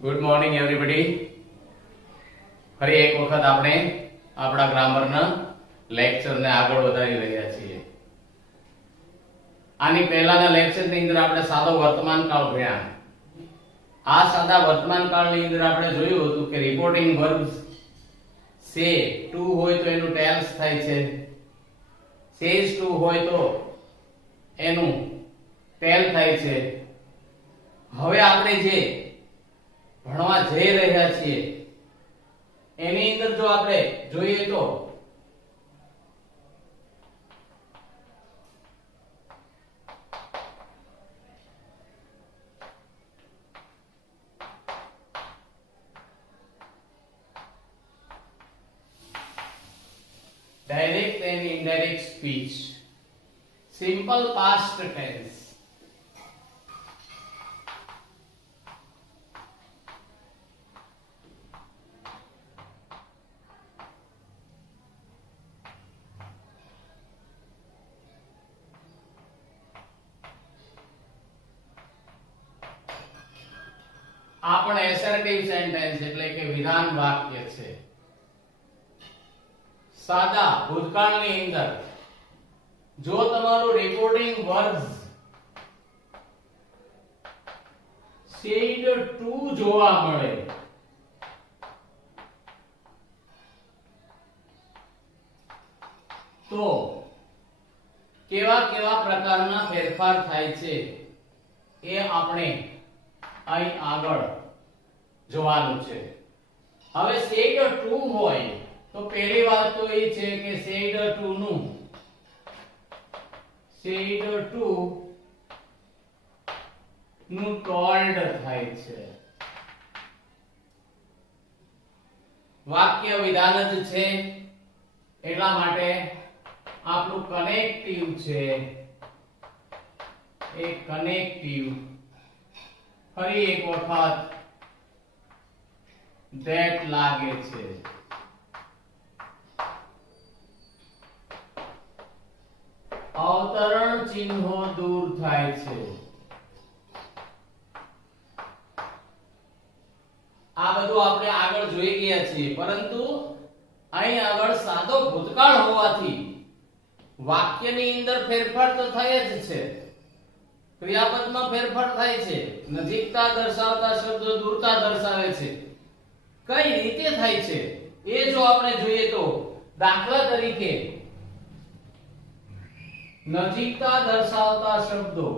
Good morning everybody. ફરી એક વખત આપણે આપણા ગ્રામરના લેક્ચરને આગળ વધારી રહ્યા છીએ. આની પહેલાના લેક્ચરની અંદર આપણે સાદો વર્તમાન કાળ ભણ્યા. આ સાદા વર્તમાન કાળની અંદર આપણે જોયું હતું કે રિપોર્ટિંગ વર્બ્સ સે ટુ હોય તો એનું ટેલ્સ થાય છે, સેઝ ટુ હોય તો એનું ટેલ થાય છે. હવે આપણે જે ભણવા જઈ રહ્યા છીએ એની અંદર જો આપણે જોઈએ તો direct and indirect speech, simple past tense. આ પણ એસર્ટિવ સેન્ટેન્સ એટલે કે વિધાન વાક્ય છે. સાદા ભૂતકાળની અંદર જો તમારું રિપોર્ટિંગ વર્બ્સ સેડ ટુ જોવા મળે તો કેવા કેવા પ્રકારના ફેરફાર થાય છે એ આપણે અહીં આગળ જોવાનું છે. હવે સેડ ટુ હોય તો પહેલી વાત તો એ છે કે સેડ ટુ નું ટોલ્ડ થાય છે. વાક્ય વિધાન જ છે એટલા માટે આપણું કનેક્ટિવ છે એ કનેક્ટિવ ફરી એક વખત that લાગે છે. અવતરણ ચિહ્નો દૂર થાય છે. આ બધું આપણે આગળ જોઈ ગયા છીએ, પરંતુ અહીં આગળ સાદો ભૂતકાળ હોવાથી વાક્યની અંદર ફેરફાર તો થાય જ છે. ક્રિયાપદમાં ફેરફાર થાય છે, નજીકતા દર્શાવતા શબ્દો દૂરતા દર્શાવે છે. કઈ રીતે થાય છે એ જો આપણે જોઈએ તો દાખલા તરીકે નજીકતા દર્શાવતા શબ્દો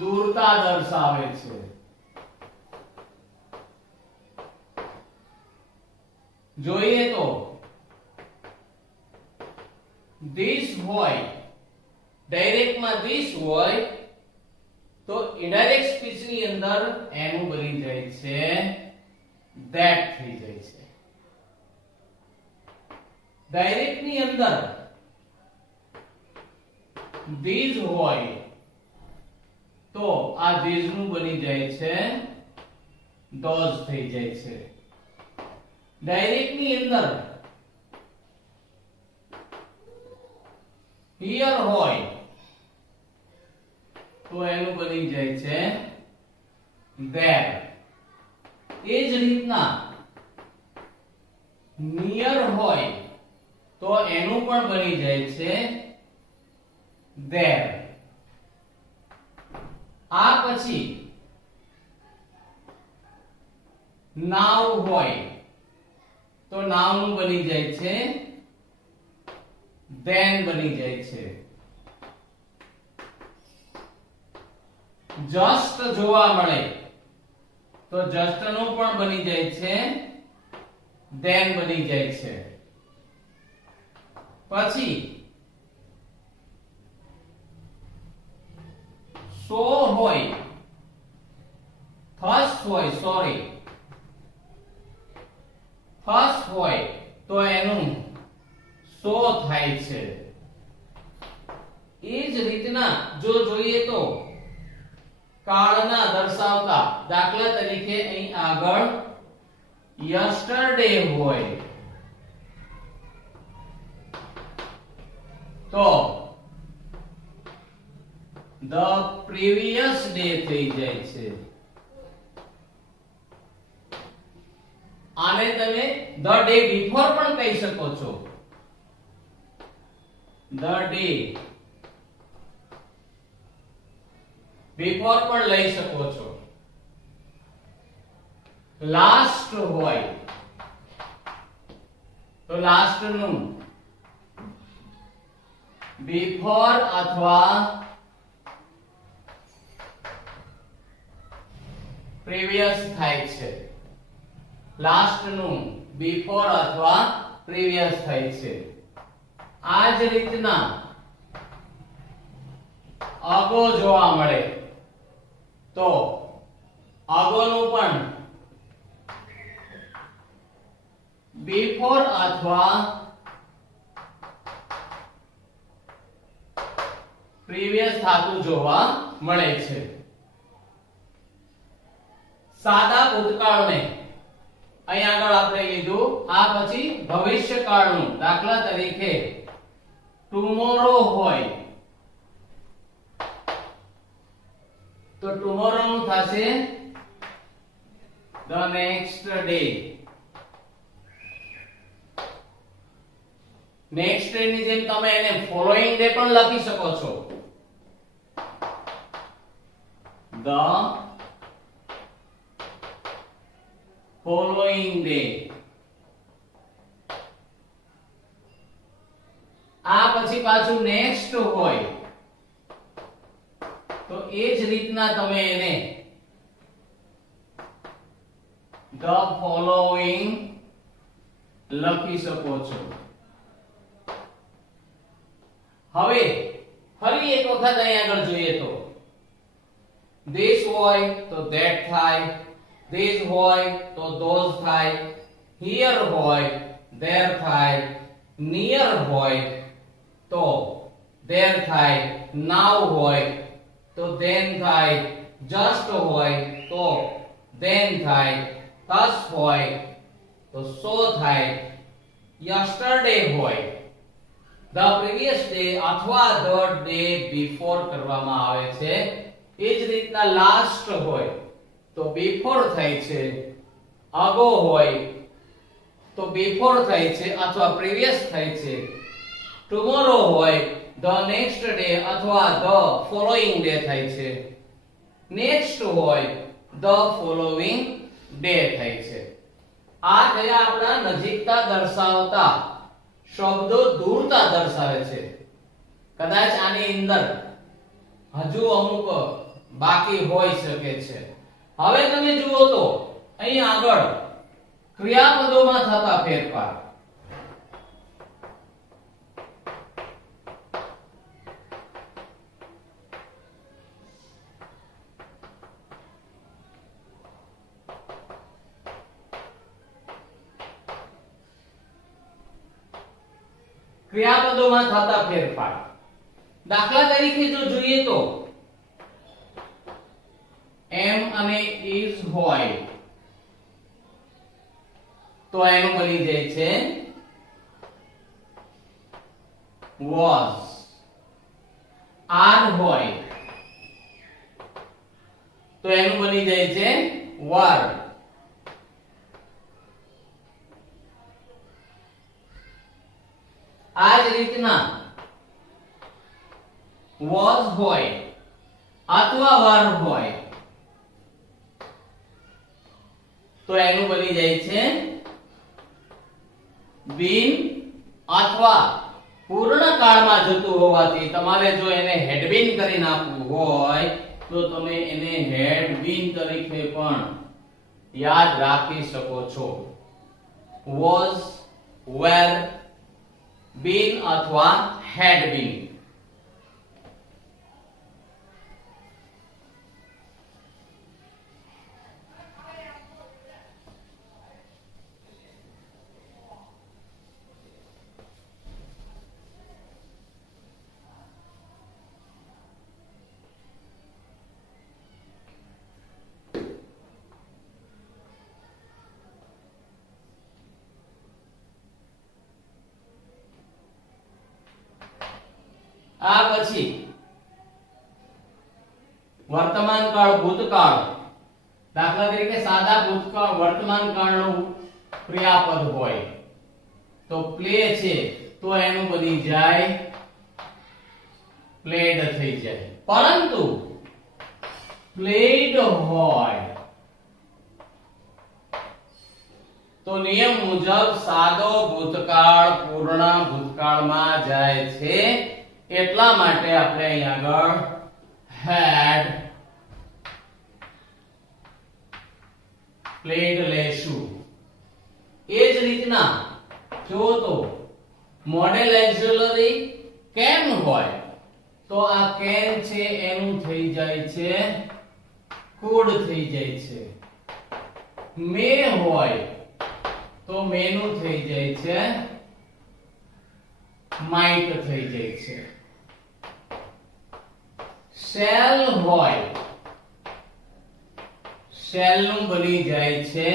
દૂરતા દર્શાવે છે. જોઈએ તો this હોય ડાયરેક્ટ માં this હોય તો ઇનડાયરેક્ટ સ્પીચ ની અંદર એનું બની જાય છે that થઈ જાય છે. ડાયરેક્ટ ની અંદર these હોય તો આ these નું બની જાય છે those થઈ જાય છે. ડાયરેક્ટ ની અંદર here હોય તો એનું બની જાય છે there. એ જ રીતના near હોય તો એનું પણ બની જાય છે there. આ પછી now હોય તો now નું બની જાય છે then બની જાય છે. just જોવા મળે તો just નું પણ બની જાય છે then બની જાય છે. પછી so હોય first હોય first હોય તો એનું so થાય છે. એ જ રીતના જો જોઈએ તો કાળના દર્શાવતા દાખલા તરીકે અહીં આગળ yesterday હોય તો the previous day થઈ જાય છે. આને તમે the day before પણ કહી શકો છો. the day before પણ લઈ શકો છો. લાસ્ટ હોય તો લાસ્ટ નું before અથવા previous થાય છે. લાસ્ટ નું before અથવા previous થાય છે. આ જ રીતના અગો જોવા મળે તો અગોનું પણ before અથવા previous થાતું જોવા મળે છે. સાદા ભૂતકાળને અહીં આગળ આપણે લીધું. આ પછી ભવિષ્યકાળનું દાખલા તરીકે ટુમોરો હોય તો ટુમોરો નું થશે the next day. Next day ની જેમ તમે એને ફોલોઈંગ ડે પણ લખી શકો છો. the following day. આ પછી પાછું નેક્સ્ટ હોય તો એ જ રીતના તમે એને the following લખી શકો છો. હવે ફરી એક વખત અહીં આગળ જોઈએ તો this હોય તો that થાય, this હોય તો those થાય, here હોય there થાય, near હોય તો there થાય, now હોય તો then થાય, just હોય તો then થાય, thus હોય તો so થાય, yesterday હોય the previous day અથવા the day before કરવામાં આવે છે. એ જ રીતના લાસ્ટ હોય તો before થાય છે, ago હોય તો before થાય છે અથવા previous થાય છે, tomorrow હોય the next day અથવા the following day થાય છે, next હોય the following day થાય છે. આ થયા આપણા નજીકતા દર્શાવતા શબ્દો દૂરતા દર્શાવે છે. કદાચ આની અંદર હજુ અમુક બાકી હોઈ શકે છે. હવે તમે જુઓ તો અહીં આગળ ક્રિયાપદોમાં થતા ફેરફાર. ક્રિયાપદોમાં થતા ફેરફાર દાખલા તરીકે જો જોઈએ તો am અને is હોય તો એનું બની જાય છે was. are હોય તો એનું બની જાય છે were. આ જ રીતના was હોય અથવા were હોય તો એનું બની જાય છે been અથવા પૂર્ણ કાળમાં જતું હોવાથી તમારે જો એને had been કરી નાખવું હોય તો તમે એને had been તરીકે પણ યાદ રાખી શકો છો. was, were, been અથવા had been. આ પછી વર્તમાન કાળ ભૂતકાળ, દાખલા તરીકે સાદા ભૂતકાળ વર્તમાન કાળનું ક્રિયાપદ હોય તો પ્લે છે તો એનું બની જાય પ્લેડ થઈ જાય, પરંતુ પ્લેડ હોય તો નિયમ મુજબ સાદો ભૂતકાળ પૂર્ણ ભૂતકાળમાં જાય છે, એટલા માટે આપણે અહીં આગળ had played લેશું. એ જ રીતના જો તો મોડેલ એક્ઝિલરી can હોય તો આ can છે એનું થઈ જાય છે could થઈ જાય છે, may હોય તો may નું થઈ જાય છે might થઈ જાય છે, shall હોય shall નું બની જાય છે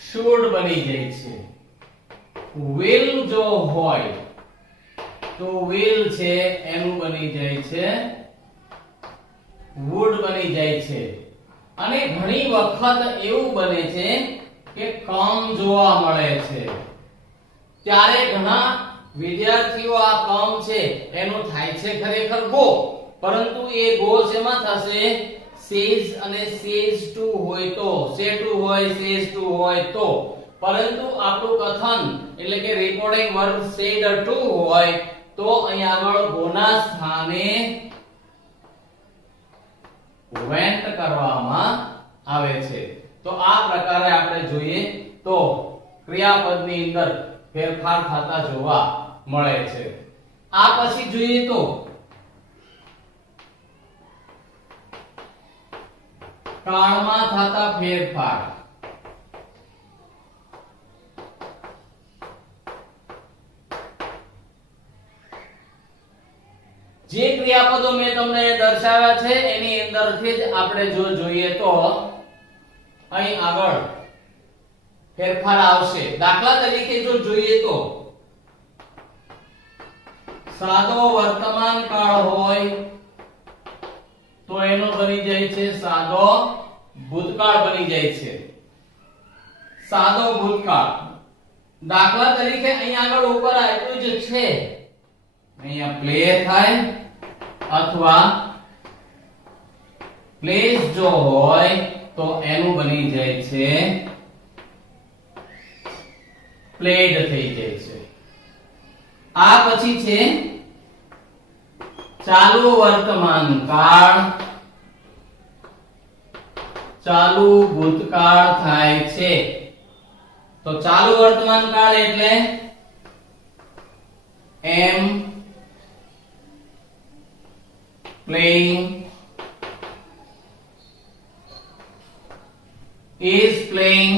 should બની જાય છે, will જો હોય તો will છે એનું બની જાય છે would બની જાય છે, અને ઘણી વખત એવું બને છે કે કમ જોવા મળે છે, ત્યારે ઘણા વિદ્યાર્થીઓ આ કમ છે એનું થાય છે ખરેખર ગો, પરંતુ એ ગો શેમાં થશે says અને says to હોય તો, say to હોય says to હોય તો, પરંતુ આપણું કથન એટલે કે રિપોર્ટિંગ વર્બ said to હોય તો અહીં આગળ ગોના સ્થાને went કરવામાં આવે છે. તો આ પ્રકારે આપણે જોઈએ તો ક્રિયાપદની અંદર ફેરફાર થતા જોવા મળે છે. આ પછી જોઈએ તો કાળમાં થતા ફેરફાર. જે ક્રિયાપદો મેં તમને દર્શાવ્યા છે એની અંદરથી જ આપણે જો જોઈએ તો અહીં આગળ ફેરફાર આવશે. દાખલા તરીકે જો જોઈએ તો સાદો વર્તમાન કાળ હોય તો એનો બની જાય છે સાદો ભૂતકાળ બની જાય છે, સાદો ભૂતકાળ. દાખલા તરીકે અહીં આગળ ઉપર આપ્યું જ છે, અહીંયા પ્લે થાય અથવા પ્લેસ જો હોય તો એનું બની જાય છે પ્લેડ થઈ જાય છે. આ પછી છે ચાલુ વર્તમાન કાળ, ચાલુ ભૂતકાળ થાય છે. તો ચાલુ વર્તમાન કાળ એટલે am playing, is playing,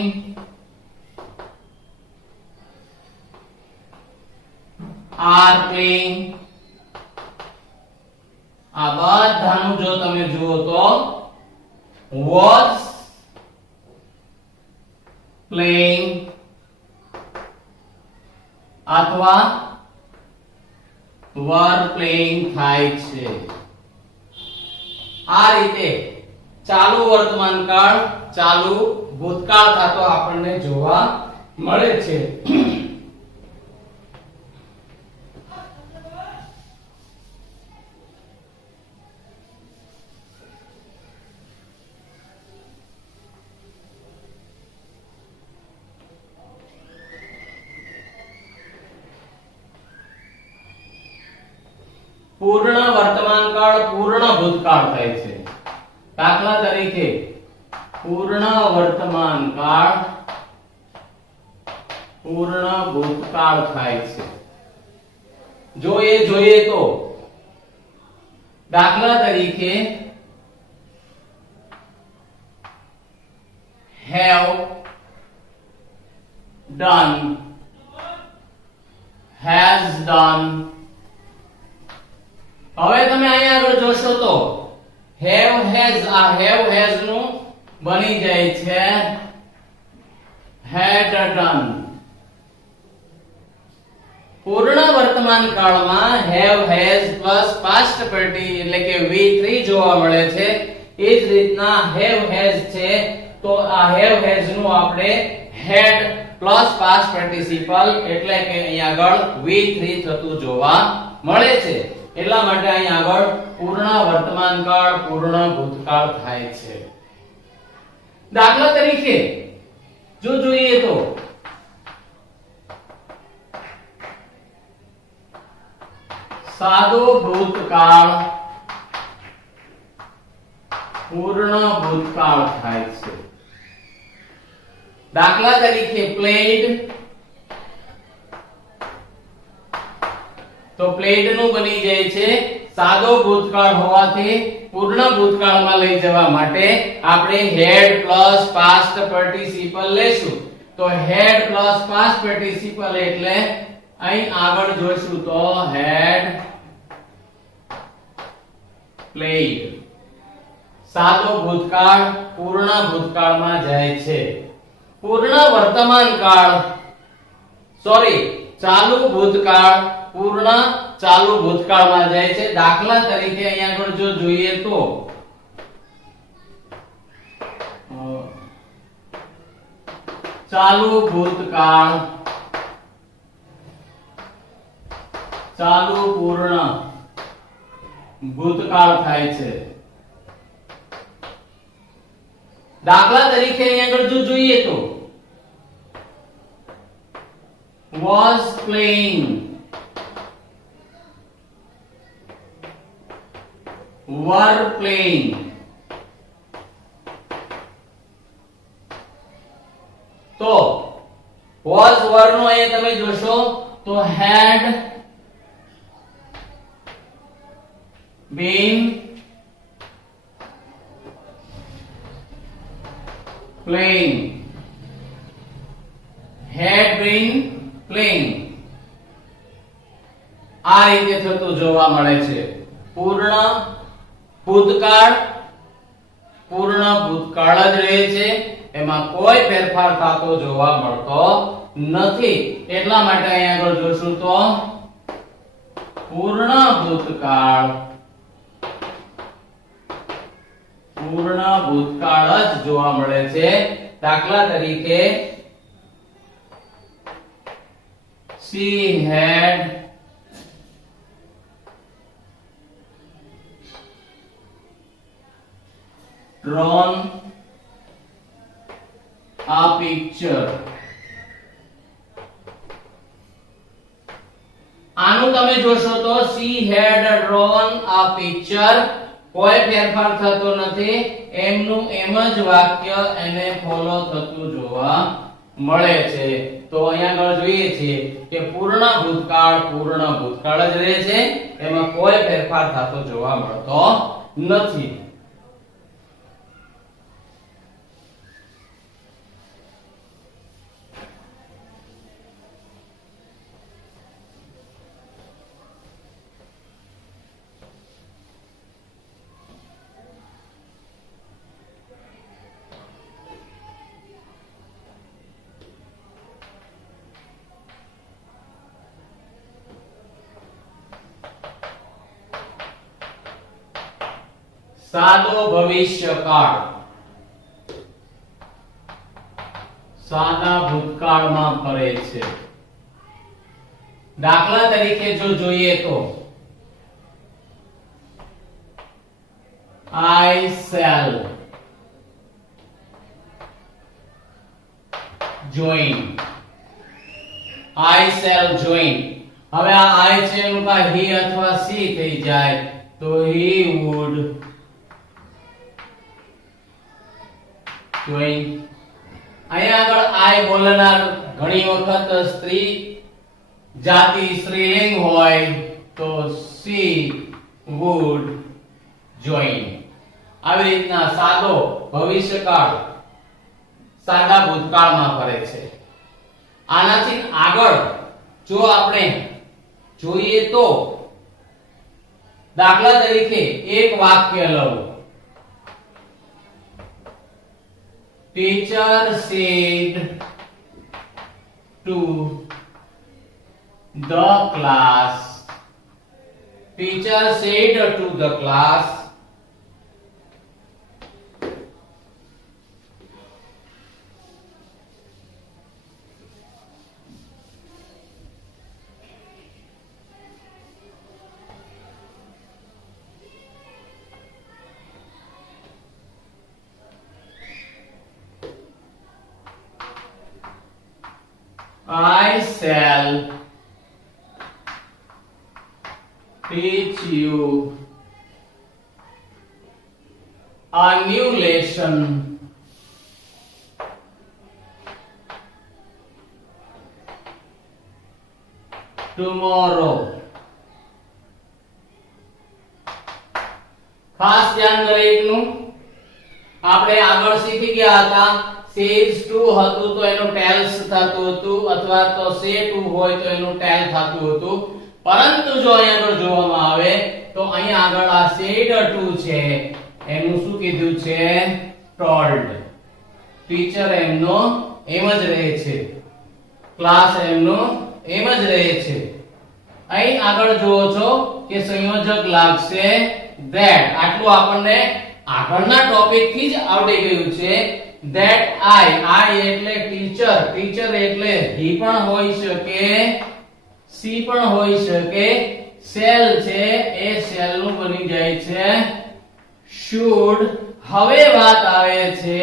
are playing. આ બધાનું જો તમે જુઓ તો was playing અથવા were playing થાય છે. આ રીતે ચાલુ વર્તમાન કાળ ચાલુ ભૂતકાળ થતો આપણને જોવા મળે છે. પૂર્ણ વર્તમાન કાળ પૂર્ણ ભૂતકાળ થાય છે. દાખલા તરીકે પૂર્ણ વર્તમાન કાળ પૂર્ણ ભૂતકાળ થાય છે. જો એ જોઈએ તો દાખલા તરીકે have done, has done. હવે તમે અહીંયા આગળ જોશો તો have has, આ have has નું બની જાય છે had done. પૂર્ણ વર્તમાન વર્તમાન કાળમાં have has plus past participle એટલે કે V3 જોવા મળે છે. એ જ રીતના have has છે તો આ have has નું આપણે had પ્લસ past participle એટલે કે અહીં આગળ V3 થતું જોવા મળે છે. એટલા માટે અહીં આગળ પૂર્ણ વર્તમાન કાળ પૂર્ણ ભૂતકાળ થાય છે. દાખલા તરીકે જો જોઈએ તો સાદો ભૂતકાળ પૂર્ણ ભૂતકાળ થાય છે. દાખલા તરીકે played તો played નું બની જાય છે સાદો ભૂતકાળ હોવાથી પૂર્ણ ભૂતકાળમાં લઈ જવા માટે આપણે had plus past participle લેશું. તો had plus past participle એટલે અહીં આગળ જોઈશું તો had played. સાદો ભૂતકાળ પૂર્ણ ભૂતકાળમાં જાય છે. પૂર્ણ વર્તમાન કાળ ચાલુ ભૂતકાળ પૂર્ણ ચાલુ ભૂતકાળમાં જાય છે. દાખલા તરીકે અહીંયા આગળ જો જોઈએ તો ચાલુ ભૂતકાળ ચાલુ પૂર્ણ ભૂતકાળ થાય છે. દાખલા તરીકે અહીંયા આગળ જો જોઈએ તો was playing were playing. તો was were નો અહીંયા તમે જોશો તો had been playing had been playing આ રીતે થતું જોવા મળે છે. પૂર્ણ ભૂતકાળ જ રહે છે, એમાં કોઈ ફેરફાર થતો જોવા મળતો નથી. એટલા માટે અહીંયા આગળ જોશું તો પૂર્ણ ભૂતકાળ જ જોવા મળે છે. દાખલા તરીકે she had drawn a picture. આનું તમે જોશો તો she had drawn a picture કોઈ ફેરફાર થતો નથી, એમનું એમ જ વાક્ય એને ફોલો થતું જોવા મળે છે. તો અહીંયા આગળ જોઈએ છીએ કે પૂર્ણ ભૂતકાળ જ રહે છે, એમાં કોઈ ફેરફાર થતો જોવા મળતો નથી. સાદો ભવિષ્યકાળ સાદા ભૂતકાળમાં ફરે છે. દાખલા તરીકે જો જોઈએ તો I shall join. હવે આ I છે એનું કા he અથવા she થઈ જાય તો he would join. અહીંયા આગળ I બોલનાર ઘણી વખત સ્ત્રી જાતિ સ્ત્રીલિંગ હોય તો she would join. આવી રીતના સાદો ભવિષ્યકાળ સાદા ભૂતકાળમાં ફરે છે. આનાથી આગળ જો આપણે જોઈએ તો દાખલા તરીકે એક વાક્ય લઉં. Teacher said to the class. Teacher said to the class, I shall teach you a new lesson tomorrow. ખાસ ધ્યાન દરેકનું. આપણે આગળ શીખી ગયા હતા સેજ 2 હતું તો એનું ટેલ્સ થતું હતું અથવા તો સે 2 હોય તો એનું ટેલ થતું હતું. પરંતુ જો અહીં આગળ જોવામાં આવે તો અહીં આગળ આ સેડ 2 છે એનું શું કીધું છે? ટોલ્ડ. ટીચર એમનો એમ જ રહે છે, ક્લાસ એમનો એમ જ રહે છે. અહીં આગળ જુઓ છો કે સંયોજક લાગશે that. આટલું આપણને આગળના ટોપિક થી જ આવડી ગયું છે. that I એટલે ટીચર, ટીચર એટલે he પણ હોઈ શકે, she પણ હોઈ શકે. shall છે એ shall નું બની જાય છે should. હવે વાત આવે છે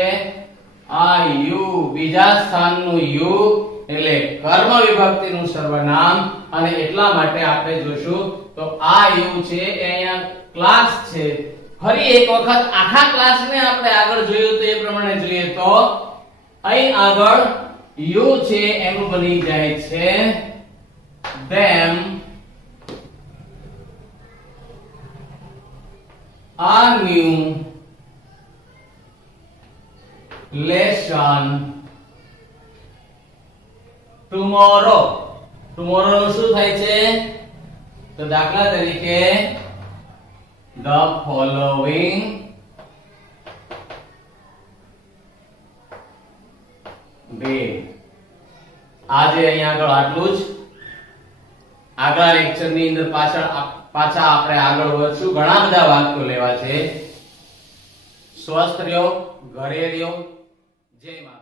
આ you, બીજા સ્થાનનું you એટલે કર્મ વિભક્તિનું સર્વનામ. અને એટલા માટે આપણે જોશું તો આ you છે એ અહીંયા ક્લાસ છે. ફરી એક વખત આખા ક્લાસને આપણે આગળ જોયું તો એ પ્રમાણે જોઈએ તો અહીં આગળ you છે એનું બની જાય છે them, a new lesson tomorrow. tomorrow નું શું થાય છે? તો દાખલા તરીકે the following day. આજે અહીંયા આગળ આટલું જ. આગલા લેક્ચર ની અંદર પાછા આપણે આગળ વધશું. ઘણા બધા વાક્યો લેવા છે. સ્વસ્થ રહ્યો, ઘરે રહ્યો. જય માતા.